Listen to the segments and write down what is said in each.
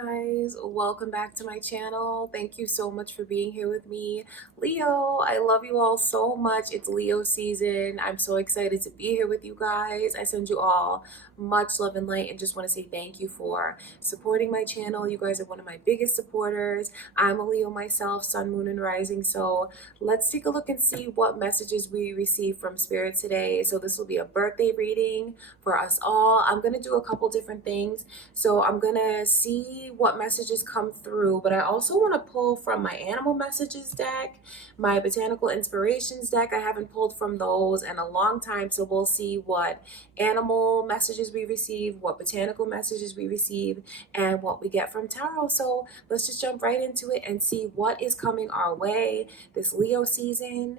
guys, welcome back to my channel. Thank you so much for being here with me. Leo, I love you all so much. It's Leo season. I'm so excited to be here with you guys. I send you all much love and light and just want to say thank you for supporting my channel. You guys are one of my biggest supporters. I'm a Leo myself, sun, moon, and rising. So let's take a look and see what messages we receive from Spirit today. So this will be a birthday reading for us all. I'm going to do a couple different things. So I'm going to see what messages come through, but I also want to pull from my animal messages deck, my botanical inspirations deck. I haven't pulled from those in a long time, so we'll see what animal messages we receive, what botanical messages we receive, and what we get from tarot. So let's just jump right into it and see what is coming our way this Leo season.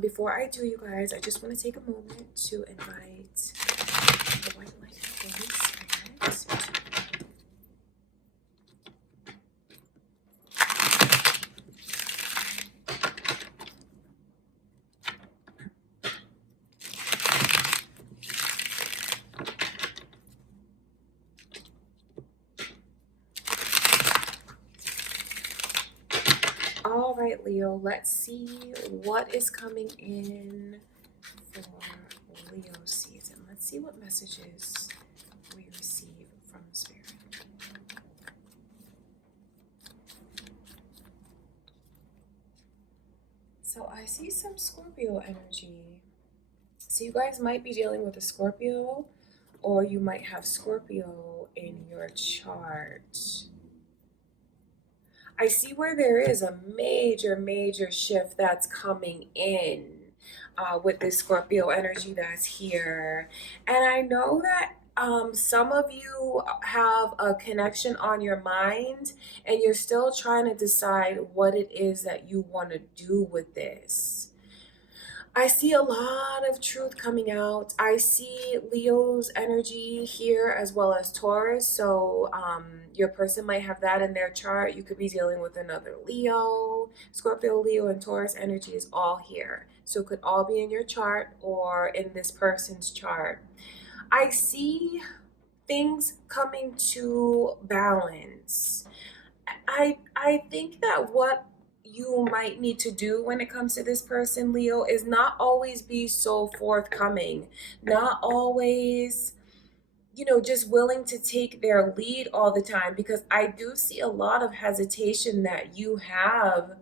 Before I do, you guys, I just want to take a moment to invite the white light of Holy Spirit. All right, Leo, let's see what is coming in for Leo season. Let's see what messages we receive from Spirit. So I see some Scorpio energy. So you guys might be dealing with a Scorpio, or you might have Scorpio in your chart. I see where there is a major shift that's coming in with this Scorpio energy that's here. And I know that some of you have a connection on your mind and you're still trying to decide what it is that you want to do with this. I see a lot of truth coming out. I see Leo's energy here as well as Taurus. So your person might have that in their chart. You could be dealing with another Leo. Scorpio, Leo, and Taurus energy is all here. So it could all be in your chart or in this person's chart. I see things coming to balance. I think that what you might need to do when it comes to this person, Leo, is not always be so forthcoming, not always, just willing to take their lead all the time, because I do see a lot of hesitation that you have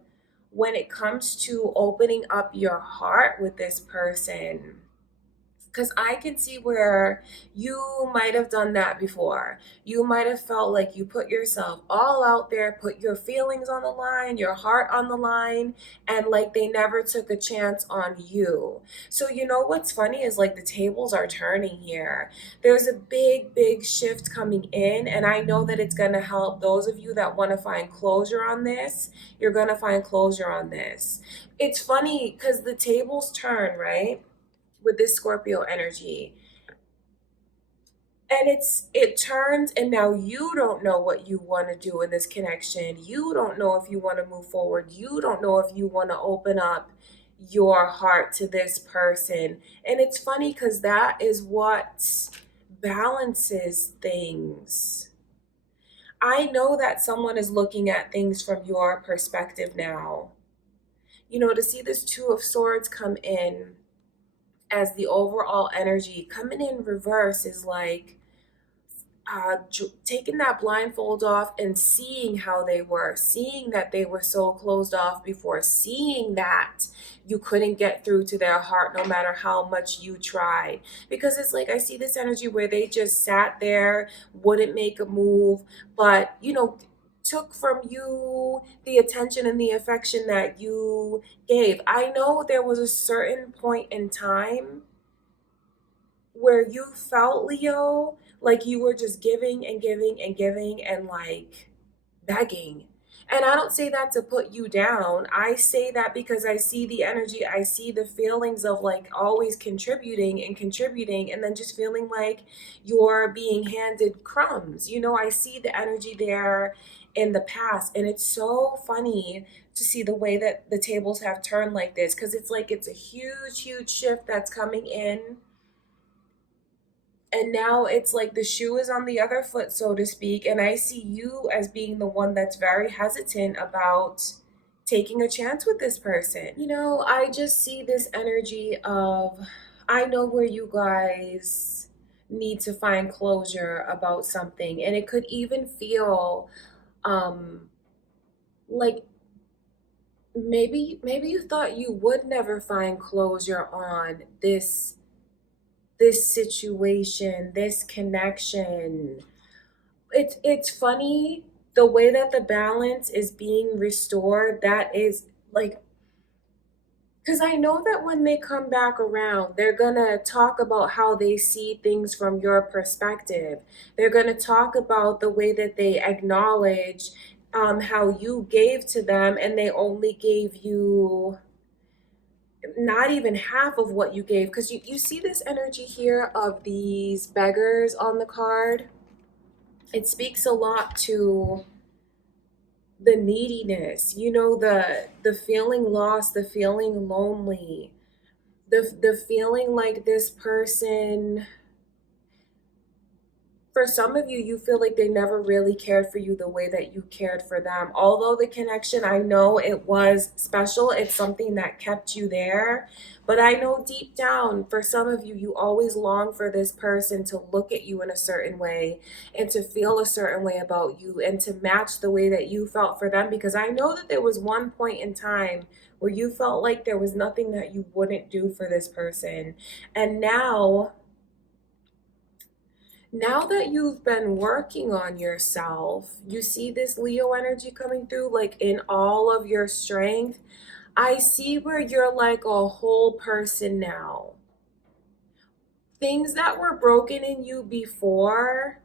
when it comes to opening up your heart with this person. Because I can see where you might have done that before. You might have felt like you put yourself all out there, put your feelings on the line, your heart on the line, and like they never took a chance on you. So, what's funny is like the tables are turning here. There's a big shift coming in, and I know that it's going to help those of you that want to find closure on this. You're going to find closure on this. It's funny because the tables turn, right? With this Scorpio energy. And it turns, and now you don't know what you want to do in this connection. You don't know if you want to move forward. You don't know if you want to open up your heart to this person. And it's funny because that is what balances things. I know that someone is looking at things from your perspective now. To see this Two of Swords come in as the overall energy coming in reverse is like taking that blindfold off and seeing how they were, seeing that they were so closed off before, seeing that you couldn't get through to their heart no matter how much you tried. Because it's like I see this energy where they just sat there, wouldn't make a move, but took from you the attention and the affection that you gave. I know there was a certain point in time where you felt, Leo, like you were just giving and giving and giving and like begging. And I don't say that to put you down. I say that because I see the energy, I see the feelings of like always contributing and then just feeling like you're being handed crumbs. I see the energy there in the past, and it's so funny to see the way that the tables have turned like this, because it's like it's a huge shift that's coming in. And now it's like the shoe is on the other foot, so to speak. And I see you as being the one that's very hesitant about taking a chance with this person. I just see this energy of, I know where you guys need to find closure about something. And it could even feel um like maybe you thought you would never find closure on this situation, this connection. It's funny the way that the balance is being restored. That is like, because I know that when they come back around, they're gonna talk about how they see things from your perspective. They're gonna talk about the way that they acknowledge how you gave to them, and they only gave you not even half of what you gave. Because you see this energy here of these beggars on the card. It speaks a lot to the neediness, the feeling lost, the feeling lonely, the feeling like this person, for some of you, you feel like they never really cared for you the way that you cared for them. Although the connection, I know it was special, it's something that kept you there. But I know deep down, for some of you, you always long for this person to look at you in a certain way and to feel a certain way about you and to match the way that you felt for them. Because I know that there was one point in time where you felt like there was nothing that you wouldn't do for this person. And now that you've been working on yourself, you see this Leo energy coming through like in all of your strength. I see where you're like a whole person now. Things that were broken in you before,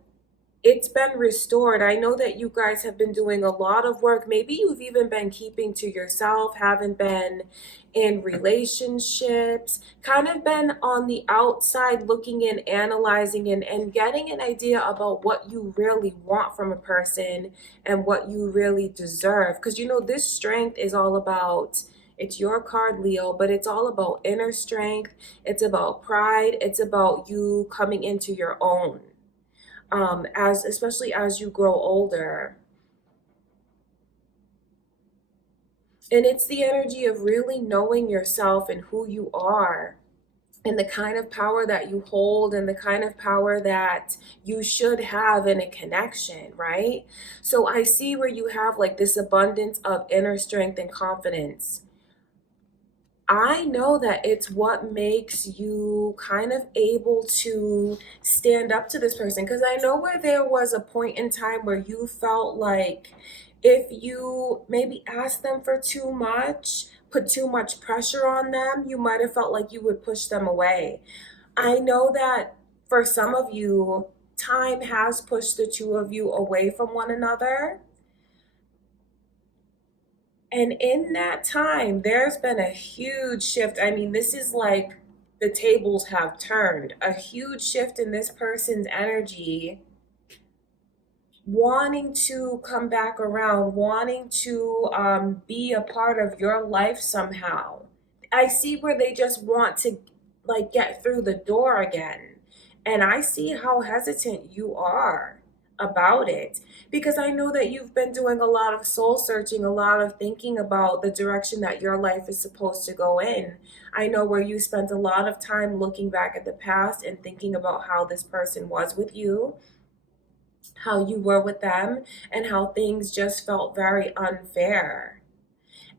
it's been restored. I know that you guys have been doing a lot of work. Maybe you've even been keeping to yourself, haven't been in relationships, kind of been on the outside looking in, analyzing and getting an idea about what you really want from a person and what you really deserve. Because this strength is all about, it's your card, Leo, but it's all about inner strength. It's about pride. It's about you coming into your own, as especially as you grow older. And it's the energy of really knowing yourself and who you are and the kind of power that you hold and the kind of power that you should have in a connection, right? So I see where you have like this abundance of inner strength and confidence. I know that it's what makes you kind of able to stand up to this person, because I know where there was a point in time where you felt like if you maybe asked them for too much, put too much pressure on them, you might have felt like you would push them away. I know that for some of you, time has pushed the two of you away from one another. And in that time, there's been a huge shift. I mean, this is like the tables have turned. A huge shift in this person's energy, wanting to come back around, wanting to be a part of your life somehow. I see where they just want to like get through the door again. And I see how hesitant you are about it, because I know that you've been doing a lot of soul searching, a lot of thinking about the direction that your life is supposed to go in. I know where you spent a lot of time looking back at the past and thinking about how this person was with you, how you were with them, and how things just felt very unfair.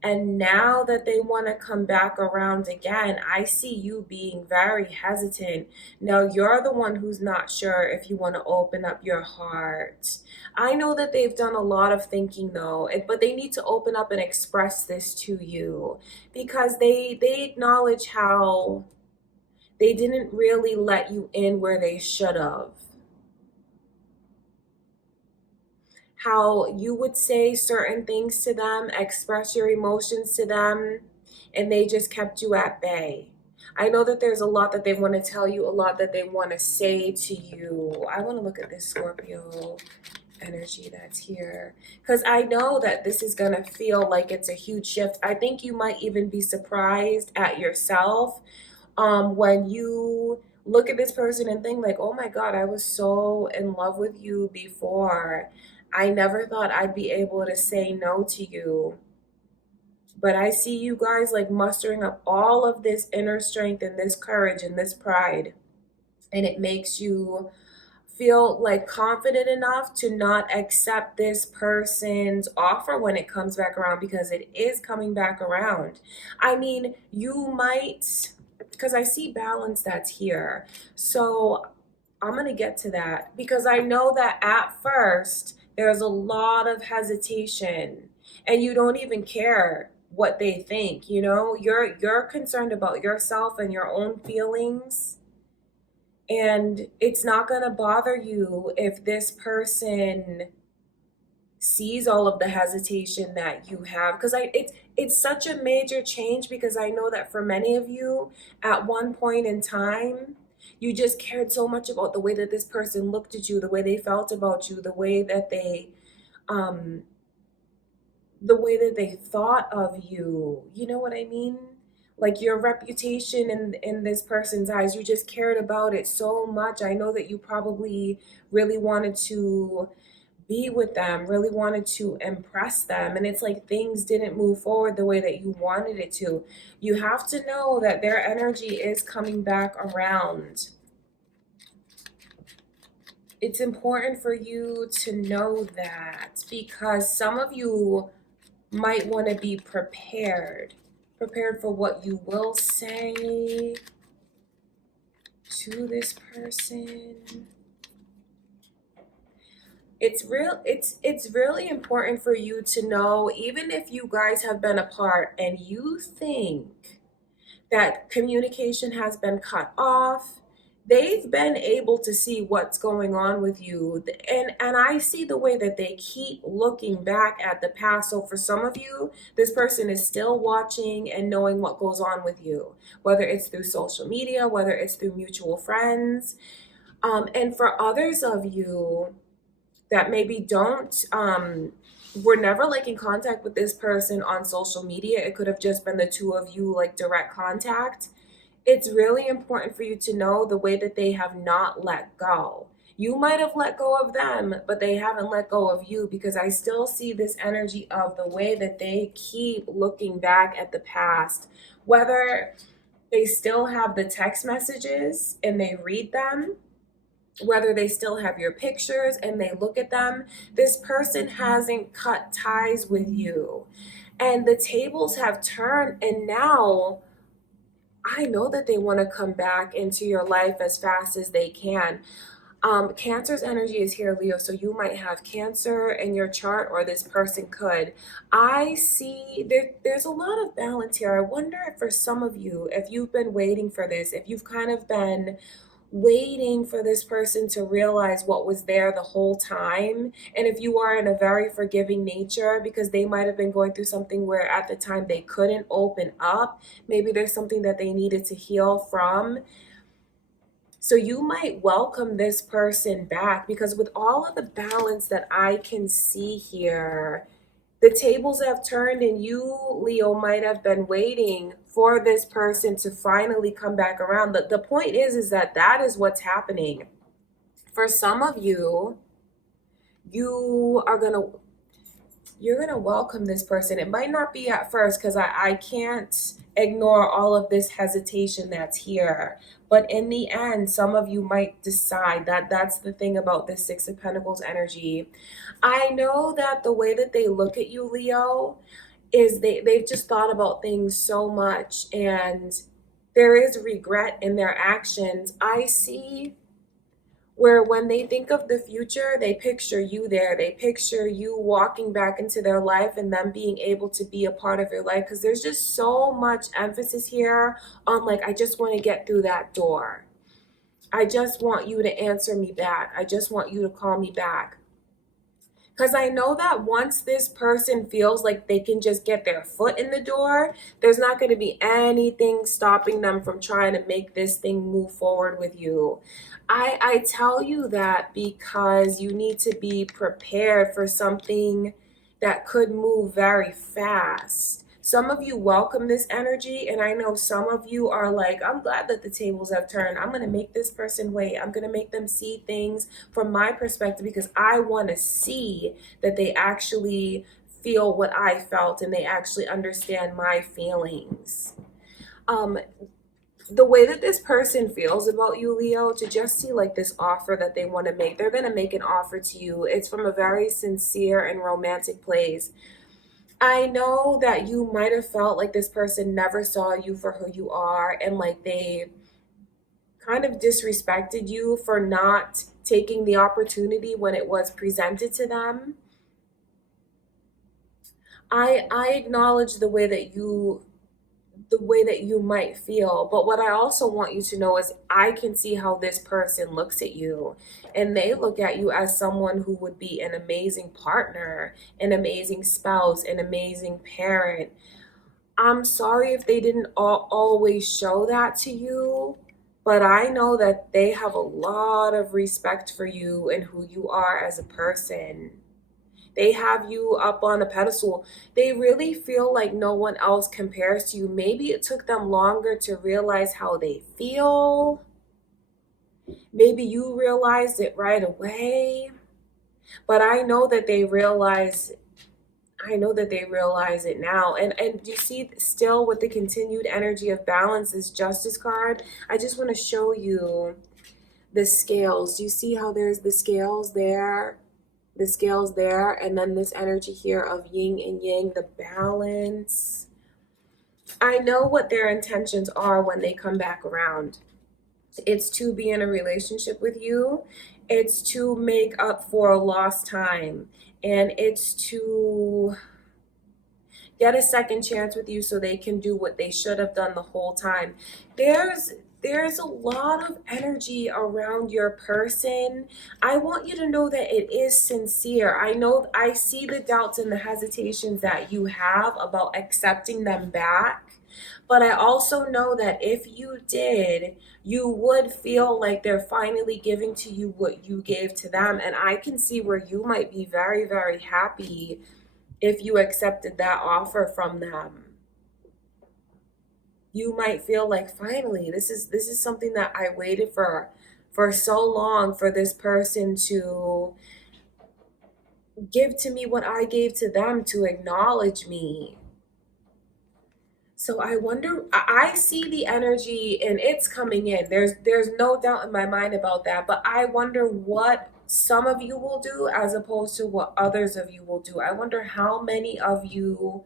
And now that they want to come back around again, I see you being very hesitant. Now you're the one who's not sure if you want to open up your heart. I know that they've done a lot of thinking though, but they need to open up and express this to you, because they acknowledge how they didn't really let you in where they should have. How you would say certain things to them, express your emotions to them, and they just kept you at bay. I know that there's a lot that they want to tell you, a lot that they want to say to you. I want to look at this Scorpio energy that's here, because I know that this is going to feel like it's a huge shift. I think you might even be surprised at yourself when you look at this person and think like, oh my God, I was so in love with you before. I never thought I'd be able to say no to you. But I see you guys like mustering up all of this inner strength and this courage and this pride. And it makes you feel like confident enough to not accept this person's offer when it comes back around, because it is coming back around. I mean, you might, because I see balance that's here. So I'm going to get to that, because I know that at first there's a lot of hesitation and you don't even care what they think, you know? You're concerned about yourself and your own feelings, and it's not going to bother you if this person sees all of the hesitation that you have, because it's such a major change, because I know that for many of you at one point in time you just cared so much about the way that this person looked at you, the way they felt about you, um the way that they thought of you. You know what I mean? Like your reputation in this person's eyes, you just cared about it so much. I know that you probably really wanted to be with them, really wanted to impress them, and it's like things didn't move forward the way that you wanted it to. You have to know that their energy is coming back around. It's important for you to know that, because some of you might want to be prepared for what you will say to this person. It's really important for you to know, even if you guys have been apart and you think that communication has been cut off, they've been able to see what's going on with you, and I see the way that they keep looking back at the past. So for some of you, this person is still watching and knowing what goes on with you, whether it's through social media, whether it's through mutual friends. And for others of you that maybe don't were never like in contact with this person on social media, it could have just been the two of you like direct contact. It's really important for you to know the way that they have not let go. You might have let go of them, but they haven't let go of you, because I still see this energy of the way that they keep looking back at the past, whether they still have the text messages and they read them, whether they still have your pictures and they look at them. This person hasn't cut ties with you. And the tables have turned, and now I know that they want to come back into your life as fast as they can. Cancer's energy is here, Leo, so you might have Cancer in your chart, or this person could. I see there's a lot of balance here. I wonder if for some of you, if you've been waiting for this, if you've kind of been waiting for this person to realize what was there the whole time. And if you are in a very forgiving nature, because they might have been going through something where at the time they couldn't open up, maybe there's something that they needed to heal from. So you might welcome this person back, because with all of the balance that I can see here, the tables have turned, and you, Leo, might have been waiting for this person to finally come back around. The point is that that is what's happening. For some of you, you are gonna you're gonna welcome this person. It might not be at first, because I can't ignore all of this hesitation that's here. But in the end, some of you might decide that that's the thing about this Six of Pentacles energy. I know that the way that they look at you, Leo, is they've just thought about things so much, and there is regret in their actions. I see where when they think of the future, they picture you there. They picture you walking back into their life and them being able to be a part of your life, because there's just so much emphasis here on like, I just want to get through that door. I just want you to answer me back. I just want you to call me back. Because I know that once this person feels like they can just get their foot in the door, there's not going to be anything stopping them from trying to make this thing move forward with you. I tell you that because you need to be prepared for something that could move very fast. Some of you welcome this energy, and I know some of you are like, I'm glad that the tables have turned. I'm going to make this person wait. I'm going to make them see things from my perspective because I want to see that they actually feel what I felt and they actually understand my feelings. Um, the way that this person feels about you, Leo, to just see like this offer that they want to make, they're going to make an offer to you. It's from a very sincere and romantic place. I know that you might have felt like this person never saw you for who you are and like they kind of disrespected you for not taking the opportunity when it was presented to them. I acknowledge the way that you might feel. But what I also want you to know is I can see how this person looks at you. And they look at you as someone who would be an amazing partner, an amazing spouse, an amazing parent. I'm sorry if they didn't always show that to you, but I know that they have a lot of respect for you and who you are as a person. They have you up on a pedestal. They really feel like no one else compares to you. Maybe it took them longer to realize how they feel. Maybe you realized it right away. But I know that they realize it now. And you see still with the continued energy of balance, this justice card, I just want to show you the scales. Do you see how there's the scales there? The scales there, and then this energy here of yin and yang, the balance. I know what their intentions are when they come back around. It's to be in a relationship with you. It's to make up for lost time. And it's to get a second chance with you so they can do what they should have done the whole time. There's a lot of energy around your person. I want you to know that it is sincere. I know I see the doubts and the hesitations that you have about accepting them back. But I also know that if you did, you would feel like they're finally giving to you what you gave to them. And I can see where you might be very, very happy if you accepted that offer from them. You might feel like finally this is something that I waited for so long for this person to give to me what I gave to them, to acknowledge me. So I wonder, I see the energy and it's coming in. There's no doubt in my mind about that, but I wonder what some of you will do as opposed to what others of you will do. I wonder how many of you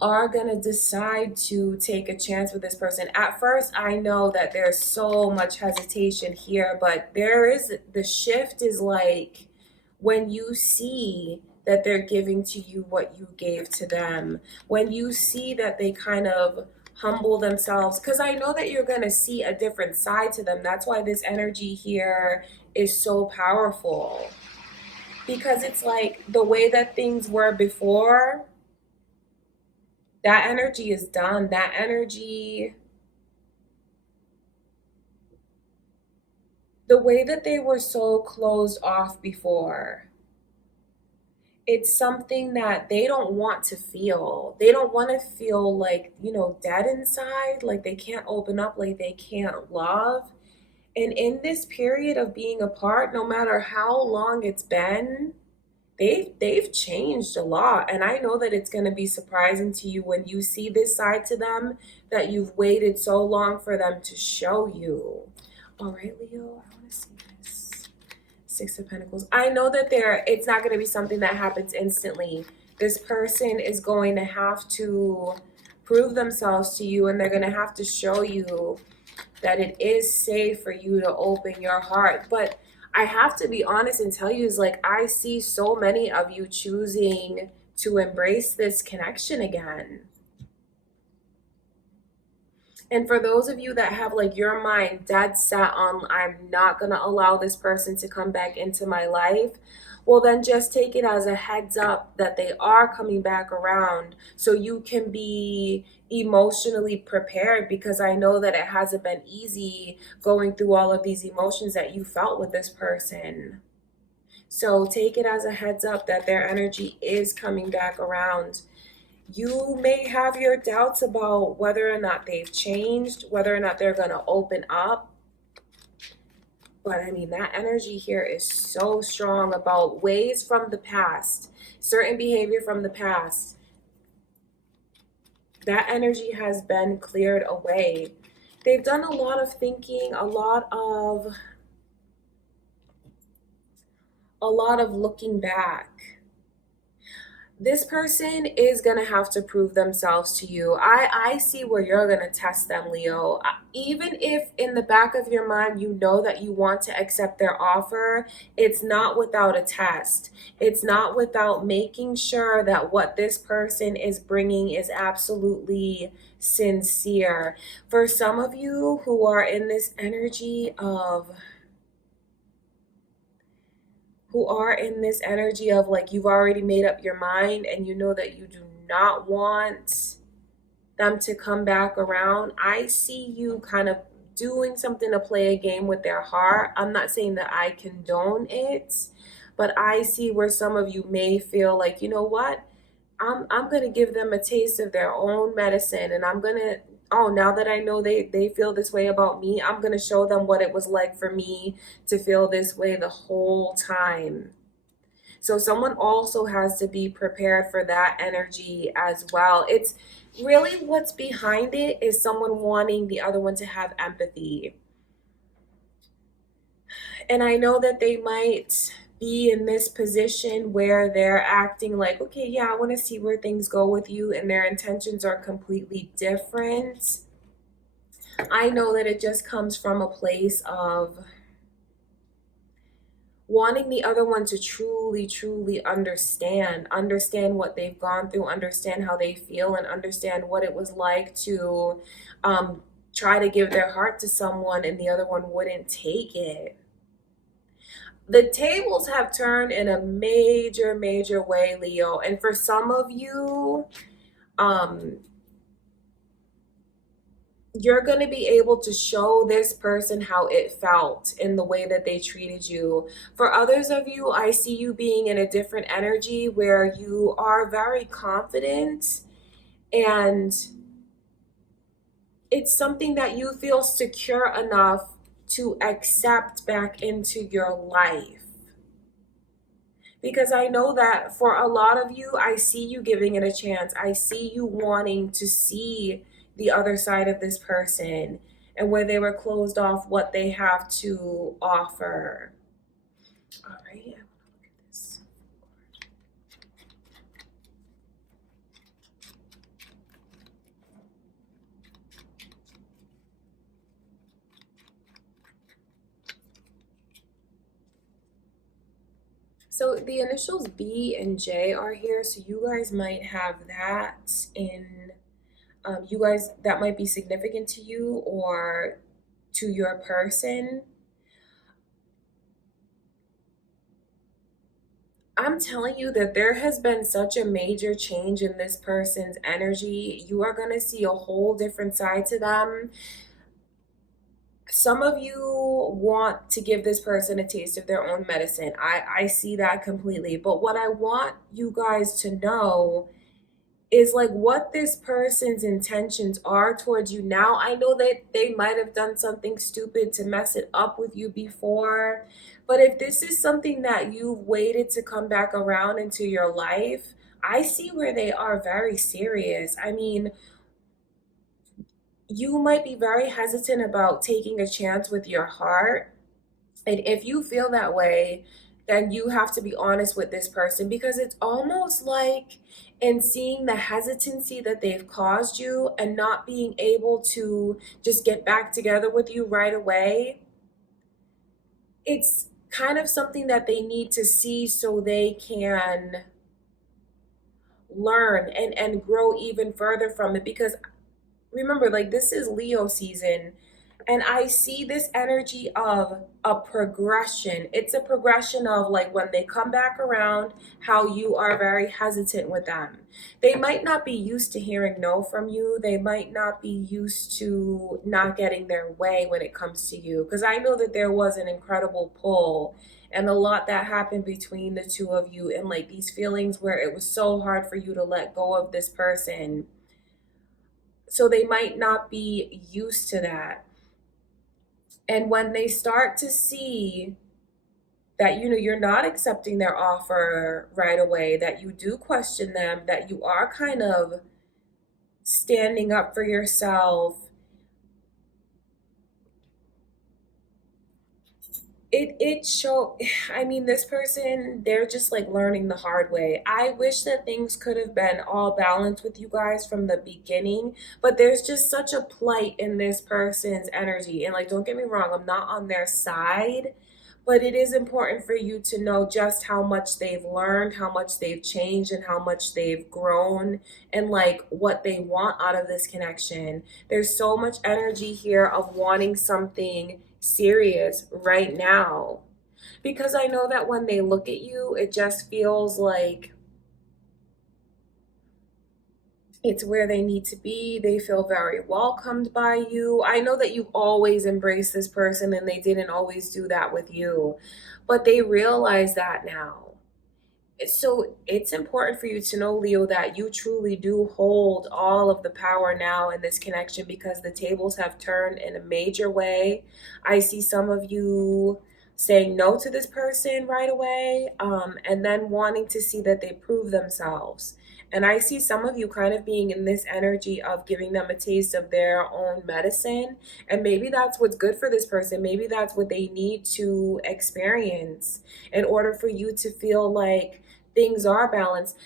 are going to decide to take a chance with this person. At first, I know that there's so much hesitation here, but the shift is like when you see that they're giving to you what you gave to them, when you see that they kind of humble themselves, because I know that you're going to see a different side to them. That's why this energy here is so powerful, because it's like the way that things were before, that energy is done. That energy, the way that they were so closed off before, it's something that they don't want to feel. They don't want to feel like, dead inside, like they can't open up, like they can't love. And in this period of being apart, no matter how long it's been, they've changed a lot. And I know that it's going to be surprising to you when you see this side to them that you've waited so long for them to show you. All right, Leo, I want to see this. Six of Pentacles. I know that it's not going to be something that happens instantly. This person is going to have to prove themselves to you, and they're going to have to show you that it is safe for you to open your heart. But I have to be honest and tell you, is like I see so many of you choosing to embrace this connection again. And for those of you that have like your mind dead set on, I'm not going to allow this person to come back into my life, well, then just take it as a heads up that they are coming back around so you can be emotionally prepared, because I know that it hasn't been easy going through all of these emotions that you felt with this person. So take it as a heads up that their energy is coming back around. You may have your doubts about whether or not they've changed, whether or not they're going to open up. But I mean, that energy here is so strong about ways from the past, certain behavior from the past. That energy has been cleared away. They've done a lot of thinking, a lot of looking back. This person is going to have to prove themselves to you. I see where you're going to test them, Leo. Even if in the back of your mind you know that you want to accept their offer, it's not without a test. It's not without making sure that what this person is bringing is absolutely sincere. For some of you who are in this energy of like you've already made up your mind and you know that you do not want them to come back around. I see you kind of doing something to play a game with their heart. I'm not saying that I condone it, but I see where some of you may feel like, you know what? I'm gonna give them a taste of their own medicine, and I'm gonna, oh, now that I know they feel this way about me, I'm gonna show them what it was like for me to feel this way the whole time. So someone also has to be prepared for that energy as well. It's really what's behind it is someone wanting the other one to have empathy. And I know that they might be in this position where they're acting like, okay, yeah, I want to see where things go with you, and their intentions are completely different. I know that it just comes from a place of wanting the other one to truly, truly understand what they've gone through, understand how they feel, and understand what it was like to try to give their heart to someone and the other one wouldn't take it. The tables have turned in a major, major way, Leo. And for some of you, um, you're going to be able to show this person how it felt in the way that they treated you. For others of you, I see you being in a different energy where you are very confident and it's something that you feel secure enough to accept back into your life. Because I know that for a lot of you, I see you giving it a chance. I see you wanting to see the other side of this person and where they were closed off, what they have to offer. All right, I want to look at this. So the initials B and J are here, so you guys might have that in you guys, that might be significant to you or to your person. I'm telling you that there has been such a major change in this person's energy. You are going to see a whole different side to them. Some of you want to give this person a taste of their own medicine. I see that completely. But what I want you guys to know is like what this person's intentions are towards you now. I know that they might have done something stupid to mess it up with you before, but if this is something that you've waited to come back around into your life, I see where they are very serious. I mean, you might be very hesitant about taking a chance with your heart. And if you feel that way, then you have to be honest with this person because it's almost like in seeing the hesitancy that they've caused you and not being able to just get back together with you right away, it's kind of something that they need to see so they can learn and grow even further from it. Because remember, like, this is Leo season, and I see this energy of a progression. It's a progression of like when they come back around, how you are very hesitant with them. They might not be used to hearing no from you. They might not be used to not getting their way when it comes to you. Because I know that there was an incredible pull and a lot that happened between the two of you, and like these feelings where it was so hard for you to let go of this person. So they might not be used to that. And when they start to see that, you're not accepting their offer right away, that you do question them, that you are kind of standing up for yourself, it show I mean, this person, they're just like learning the hard way. I wish that things could have been all balanced with you guys from the beginning, but there's just such a plight in this person's energy. And like, don't get me wrong, I'm not on their side, but it is important for you to know just how much they've learned, how much they've changed, and how much they've grown, and like what they want out of this connection. There's so much energy here of wanting something serious right now, because I know that when they look at you, it just feels like it's where they need to be. They feel very welcomed by you. I know that you've always embraced this person and they didn't always do that with you, but they realize that now. So it's important for you to know, Leo, that you truly do hold all of the power now in this connection, because the tables have turned in a major way. I see some of you saying no to this person right away, and then wanting to see that they prove themselves. And I see some of you kind of being in this energy of giving them a taste of their own medicine. And maybe that's what's good for this person. Maybe that's what they need to experience in order for you to feel like things are balanced.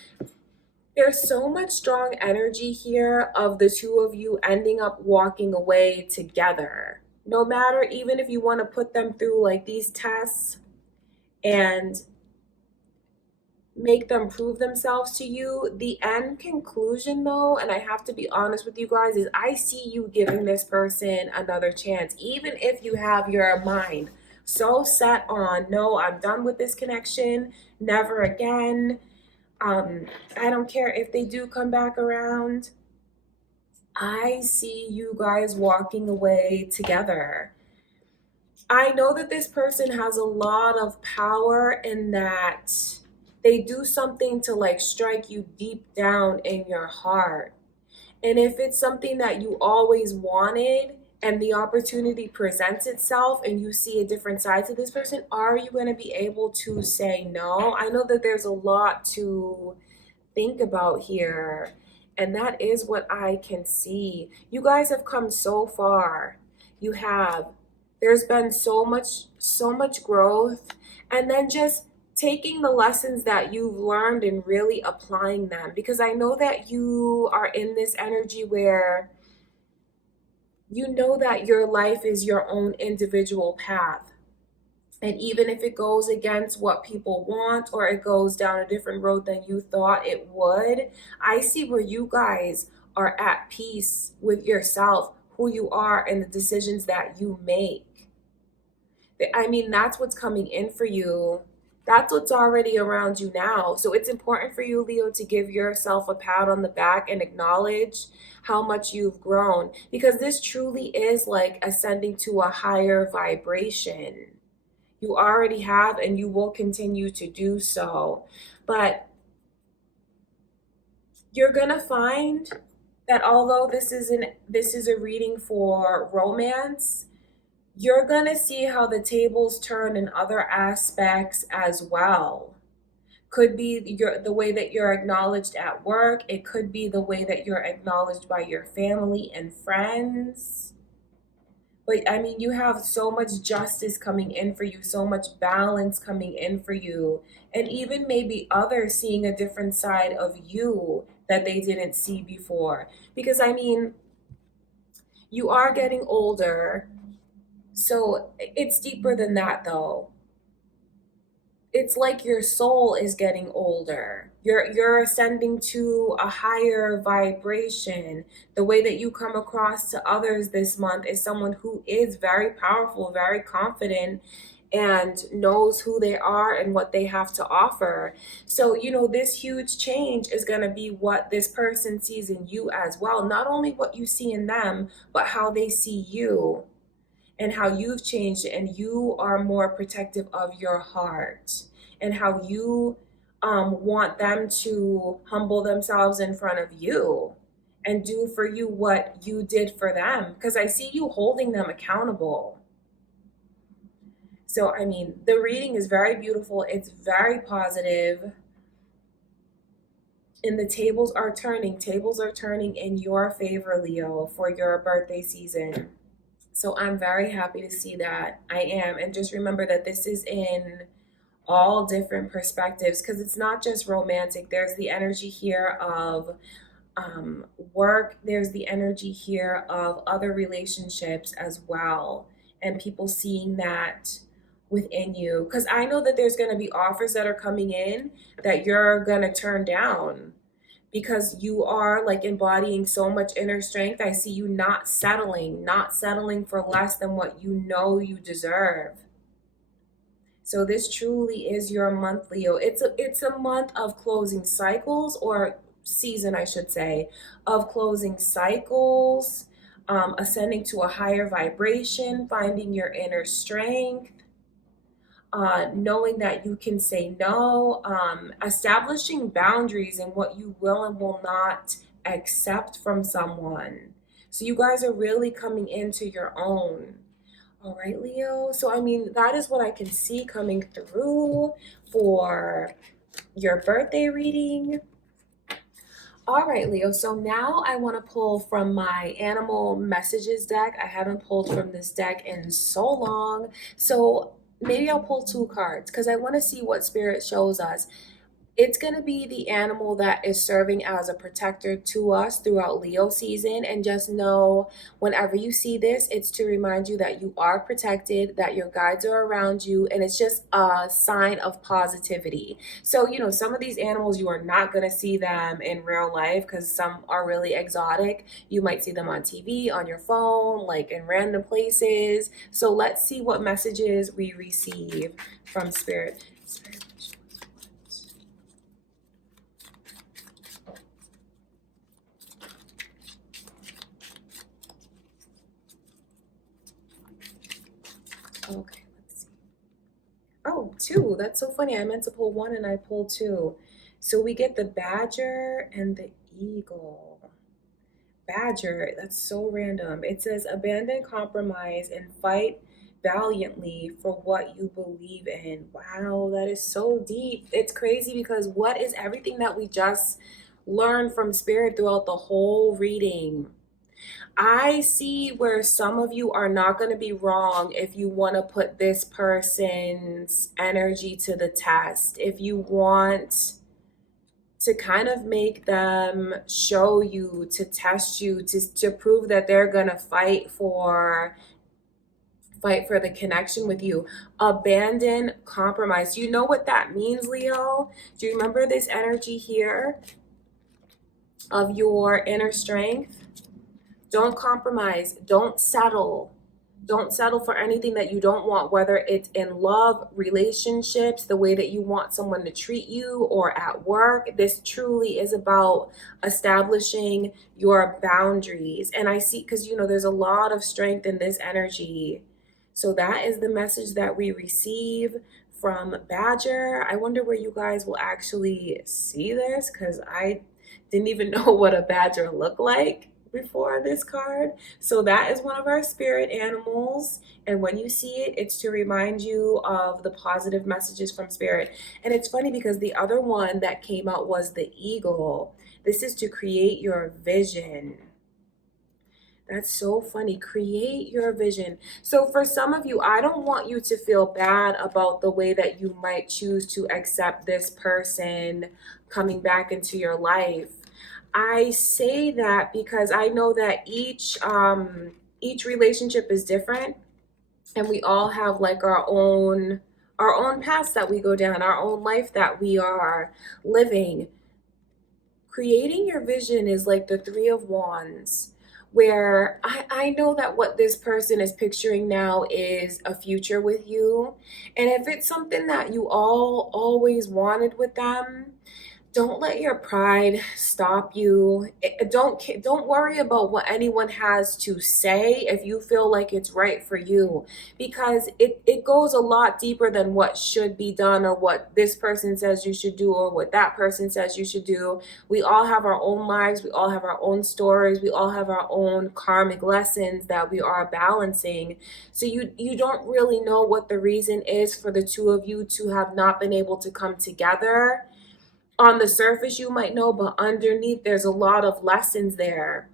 There's so much strong energy here of the two of you ending up walking away together. No matter, even if you want to put them through like these tests and make them prove themselves to you, the end conclusion though, and I have to be honest with you guys, is I see you giving this person another chance, even if you have your mind so set on, no, I'm done with this connection, never again. I don't care if they do come back around. I see you guys walking away together. I know that this person has a lot of power in that they do something to like strike you deep down in your heart. And if it's something that you always wanted and the opportunity presents itself and you see a different side to this person, are you going to be able to say no? I know that there's a lot to think about here, and that is what I can see. You guys have come so far. You have. There's been so much growth, and then just taking the lessons that you've learned and really applying them, because I know that you are in this energy where you know that your life is your own individual path. And even if it goes against what people want or it goes down a different road than you thought it would, I see where you guys are at peace with yourself, who you are, and the decisions that you make. I mean, that's what's coming in for you. That's what's already around you now. So it's important for you, Leo, to give yourself a pat on the back and acknowledge how much you've grown, because this truly is like ascending to a higher vibration. You already have, and you will continue to do so. But you're gonna find that although this is a reading for romance, you're gonna see how the tables turn in other aspects as well. Could be the way that you're acknowledged at work. It could be the way that you're acknowledged by your family and friends. But I mean, you have so much justice coming in for you, so much balance coming in for you, and even maybe others seeing a different side of you that they didn't see before. Because I mean, you are getting older, so it's deeper than that though. It's like your soul is getting older. You're ascending to a higher vibration. The way that you come across to others this month is someone who is very powerful, very confident, and knows who they are and what they have to offer. So, this huge change is going to be what this person sees in you as well. Not only what you see in them, but how they see you. and how you've changed and you are more protective of your heart, and how you want them to humble themselves in front of you and do for you what you did for them, because I see you holding them accountable. So, I mean, the reading is very beautiful, it's very positive, and the tables are turning in your favor, Leo, for your birthday season. So I'm very happy to see that. I am. And just remember that this is in all different perspectives, because it's not just romantic. There's the energy here of work, there's the energy here of other relationships as well, and people seeing that within you. Because I know that there's going to be offers that are coming in that you're going to turn down, because you are like embodying so much inner strength. I see you not settling for less than what you know you deserve. So this truly is your month, Leo. It's a month of closing cycles, or season, I should say, of closing cycles, ascending to a higher vibration, finding your inner strength, knowing that you can say no, establishing boundaries and what you will and will not accept from someone. So you guys are really coming into your own. All right, Leo. So, I mean, that is what I can see coming through for your birthday reading. All right, Leo. So now I want to pull from my animal messages deck. I haven't pulled from this deck in so long. So maybe I'll pull two cards because I want to see what spirit shows us. It's going to be the animal that is serving as a protector to us throughout Leo season. And just know, whenever you see this, it's to remind you that you are protected, that your guides are around you, and it's just a sign of positivity. So, some of these animals, you are not going to see them in real life because some are really exotic. You might see them on TV, on your phone, like in random places. So let's see what messages we receive from Spirit. Okay, let's see. Oh, two. That's so funny. I meant to pull one and I pulled two. So we get the badger and the eagle. Badger, that's so random. It says abandon compromise and fight valiantly for what you believe in. Wow, that is so deep. It's crazy because what is everything that we just learned from Spirit throughout the whole reading? I see where some of you are not going to be wrong if you want to put this person's energy to the test. If you want to kind of make them show you, to test you, to prove that they're going to fight for the connection with you. Abandon compromise. You know what that means, Leo? Do you remember this energy here of your inner strength? Don't compromise. Don't settle. Don't settle for anything that you don't want, whether it's in love, relationships, the way that you want someone to treat you, or at work. This truly is about establishing your boundaries. And I see, because, there's a lot of strength in this energy. So that is the message that we receive from Badger. I wonder where you guys will actually see this, because I didn't even know what a badger looked like before this card. So that is one of our spirit animals. And when you see it, it's to remind you of the positive messages from Spirit. And it's funny because the other one that came out was the eagle. This is to create your vision. That's so funny. Create your vision. So for some of you, I don't want you to feel bad about the way that you might choose to accept this person coming back into your life. I say that because I know that each relationship is different, and we all have like our own paths that we go down, our own life that we are living. Creating your vision is like the Three of Wands, where I know that what this person is picturing now is a future with you. And if it's something that you all always wanted with them, Don't let your pride stop you. Don't worry about what anyone has to say if you feel like it's right for you, because it goes a lot deeper than what should be done or what this person says you should do or what that person says you should do. We all have our own lives, we all have our own stories, we all have our own karmic lessons that we are balancing. So you don't really know what the reason is for the two of you to have not been able to come together. On the surface you might know, but underneath there's a lot of lessons there.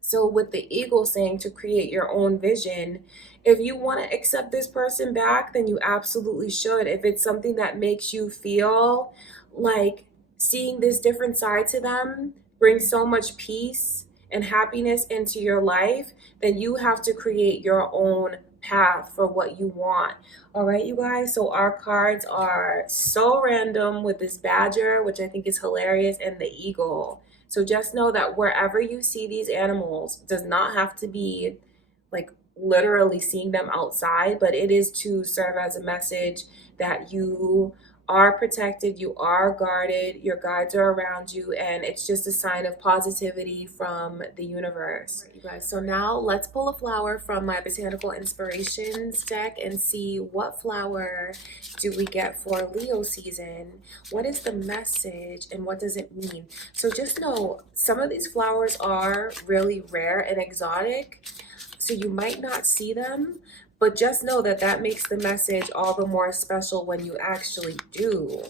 So with the eagle saying to create your own vision, if you want to accept this person back, then you absolutely should. If it's something that makes you feel like seeing this different side to them brings so much peace and happiness into your life, then you have to create your own path for what you want. All right, you guys. So our cards are so random with this badger, which I think is hilarious, and the eagle. So just know that wherever you see these animals, does not have to be like literally seeing them outside, but it is to serve as a message that you are protected, you are guarded, your guides are around you, and it's just a sign of positivity from the universe. Right, you guys, so now let's pull a flower from my Botanical Inspirations deck and see what flower do we get for Leo season. What is the message and what does it mean? So just know some of these flowers are really rare and exotic, so you might not see them, but just know that that makes the message all the more special when you actually do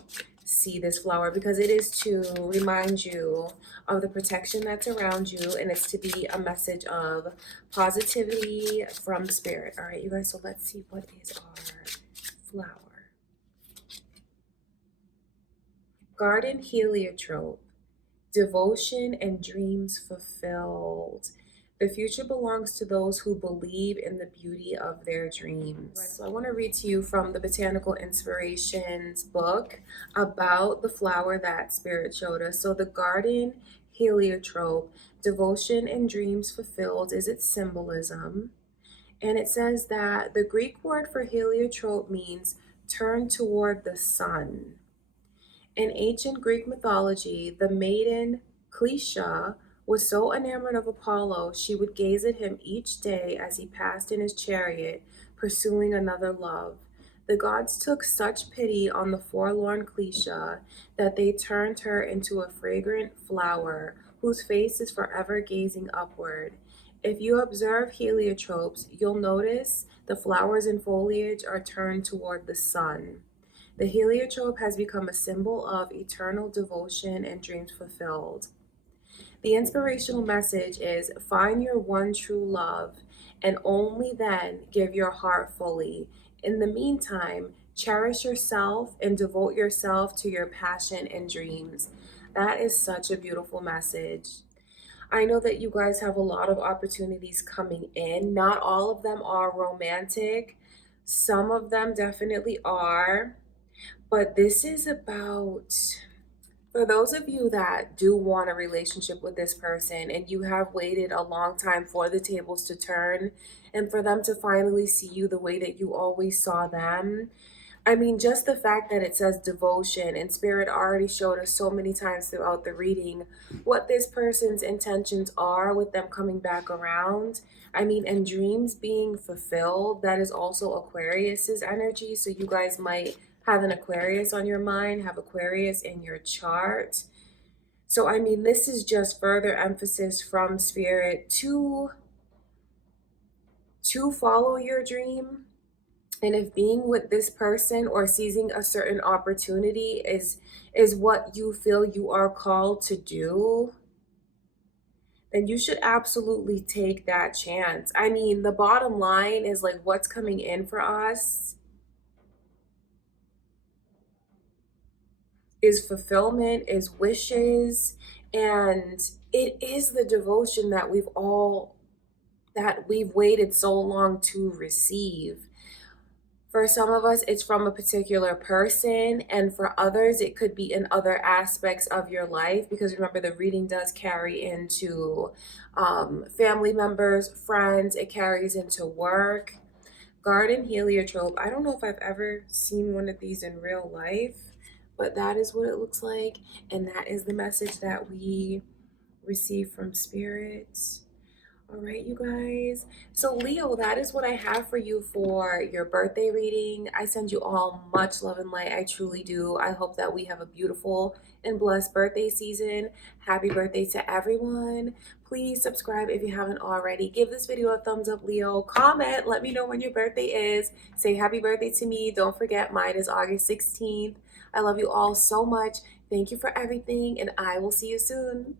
see this flower, because it is to remind you of the protection that's around you, and it's to be a message of positivity from spirit. All right, you guys, so let's see what is our flower. Garden heliotrope, devotion and dreams fulfilled. The future belongs to those who believe in the beauty of their dreams. So I want to read to you from the Botanical Inspirations book about the flower that Spirit showed us. So the garden heliotrope, devotion and dreams fulfilled, is its symbolism. And it says that the Greek word for heliotrope means turn toward the sun. In ancient Greek mythology, the maiden Cletia was so enamored of Apollo she would gaze at him each day as he passed in his chariot, pursuing another love. The gods took such pity on the forlorn Cletia that they turned her into a fragrant flower whose face is forever gazing upward. If you observe heliotropes, you'll notice the flowers and foliage are turned toward the sun. The heliotrope has become a symbol of eternal devotion and dreams fulfilled. The inspirational message is find your one true love, and only then give your heart fully. In the meantime, cherish yourself and devote yourself to your passion and dreams. That is such a beautiful message. I know that you guys have a lot of opportunities coming in. Not all of them are romantic, some of them definitely are. But this is about, for those of you that do want a relationship with this person and you have waited a long time for the tables to turn and for them to finally see you the way that you always saw them. I mean, just the fact that it says devotion, and Spirit already showed us so many times throughout the reading what this person's intentions are with them coming back around. I mean, and dreams being fulfilled, that is also Aquarius's energy. So you guys might have an Aquarius on your mind, have Aquarius in your chart. So, I mean, this is just further emphasis from Spirit to follow your dream. And if being with this person or seizing a certain opportunity is what you feel you are called to do, then you should absolutely take that chance. I mean, the bottom line is like what's coming in for us is fulfillment, is wishes, and it is the devotion that we've waited so long to receive. For some of us, it's from a particular person, and for others, it could be in other aspects of your life, because remember, the reading does carry into family members, friends, it carries into work. Garden heliotrope. I don't know if I've ever seen one of these in real life, but that is what it looks like, and that is the message that we receive from spirit. All right, you guys. So, Leo, that is what I have for you for your birthday reading. I send you all much love and light. I truly do. I hope that we have a beautiful and blessed birthday season. Happy birthday to everyone. Please subscribe if you haven't already. Give this video a thumbs up, Leo. Comment. Let me know when your birthday is. Say happy birthday to me. Don't forget, mine is August 16th. I love you all so much. Thank you for everything, and I will see you soon.